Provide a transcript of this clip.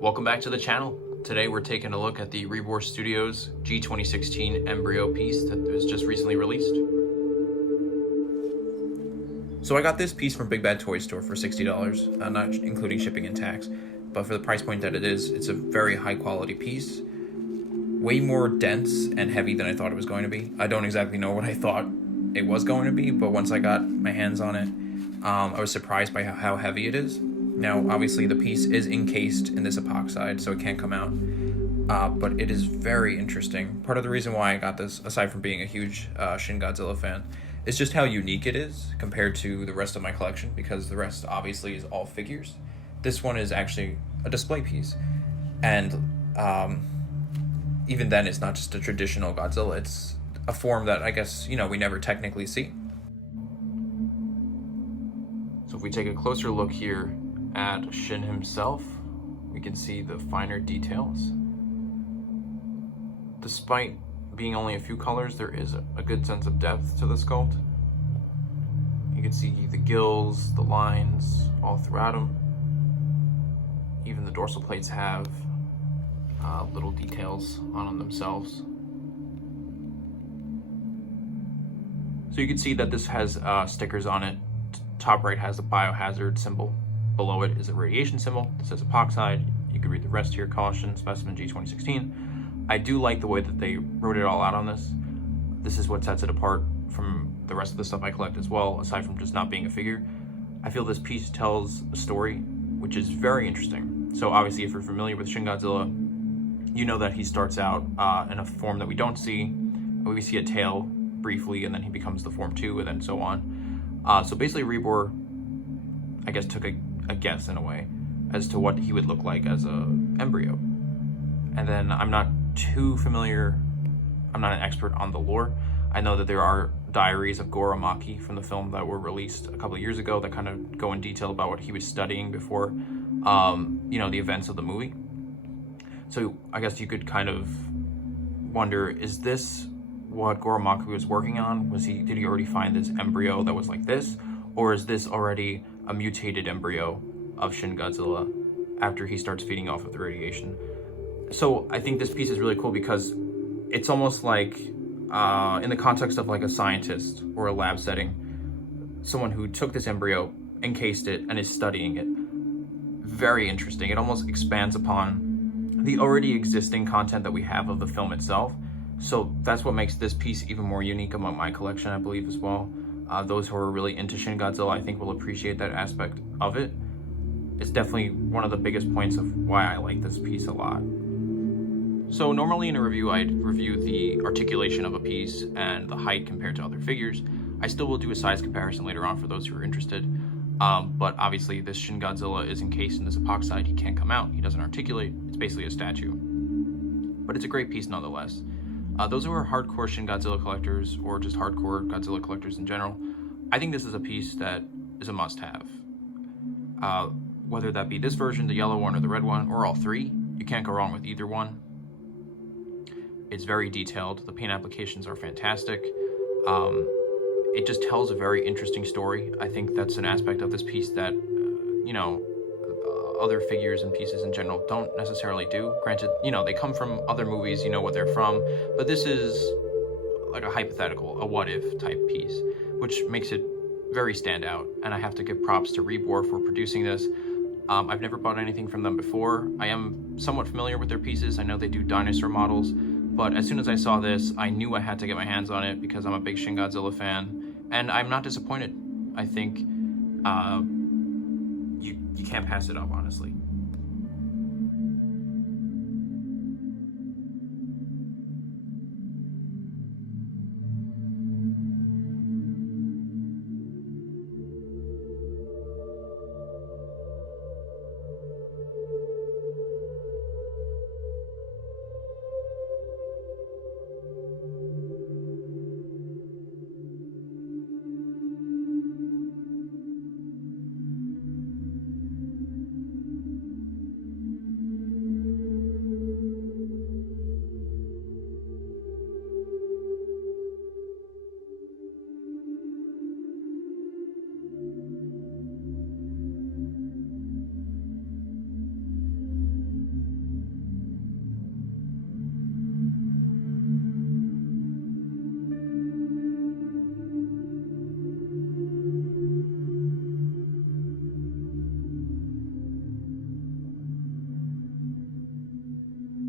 Welcome back to the channel. Today we're taking a look at the Rebor Studios G-2016 Embryo piece that was just recently released. So I got this piece from Big Bad Toy Store for $60, not including shipping and tax, but for the price point that it is, it's a very high quality piece. Way more dense and heavy than I thought it was going to be. I don't exactly know what I thought it was going to be, but once I got my hands on it, I was surprised by how heavy it is. Now, obviously, the piece is encased in this epoxide, so it can't come out, but it is very interesting. Part of the reason why I got this, aside from being a huge Shin Godzilla fan, is just how unique it is compared to the rest of my collection, because the rest obviously is all figures. This one is actually a display piece, and even then it's not just a traditional Godzilla, it's a form that I guess, we never technically see. So if we take a closer look here at Shin himself, we can see the finer details. Despite being only a few colors, there is a good sense of depth to the sculpt. You can see the gills, the lines all throughout him. Even the dorsal plates have little details on them themselves. So you can see that this has stickers on it. Top right has the biohazard symbol. Below it is a radiation symbol. It says epoxide. You can read the rest here. Caution, specimen G-2016. I do like the way that they wrote it all out on this. This is what sets it apart from the rest of the stuff I collect as well, aside from just not being a figure. I feel this piece tells a story, which is very interesting. So obviously, if you're familiar with Shin Godzilla, you know that he starts out in a form that we don't see. We see a tail briefly, and then he becomes the form 2, and then so on. So basically, Rebor, I guess, took a guess in a way as to what he would look like as a embryo. And then I'm not too familiar, I'm not an expert on the lore. I know that there are diaries of Goro Maki from the film that were released a couple of years ago that kind of go in detail about what he was studying before, the events of the movie. So I guess you could kind of wonder, is this what Goro Maki was working on? Did he already find this embryo that was like this? Or is this already a mutated embryo of Shin Godzilla after he starts feeding off of the radiation? So I think this piece is really cool because it's almost like, in the context of like a scientist or a lab setting, someone who took this embryo, encased it, and is studying it. Very interesting. It almost expands upon the already existing content that we have of the film itself. So that's what makes this piece even more unique among my collection, I believe, as well. Those who are really into Shin Godzilla, I think, will appreciate that aspect of it. It's definitely one of the biggest points of why I like this piece a lot. So normally in a review, I'd review the articulation of a piece and the height compared to other figures. I still will do a size comparison later on for those who are interested. But obviously this Shin Godzilla is encased in this epoxide. He can't come out. He doesn't articulate. It's basically a statue. But it's a great piece nonetheless. Those who are hardcore Shin Godzilla collectors or just hardcore Godzilla collectors in general, I think this is a piece that is a must-have. Whether that be this version, the yellow one, or the red one, or all three, you can't go wrong with either one. It's very detailed. The paint applications are fantastic. It just tells a very interesting story. I think that's an aspect of this piece that, other figures and pieces in general don't necessarily do. Granted, they come from other movies, you know what they're from, but this is like a hypothetical, a what-if type piece, which makes it very standout, and I have to give props to Rebor for producing this. I've never bought anything from them before. I am somewhat familiar with their pieces. I know they do dinosaur models, but as soon as I saw this, I knew I had to get my hands on it because I'm a big Shin Godzilla fan, and I'm not disappointed. I think you can't pass it up, honestly.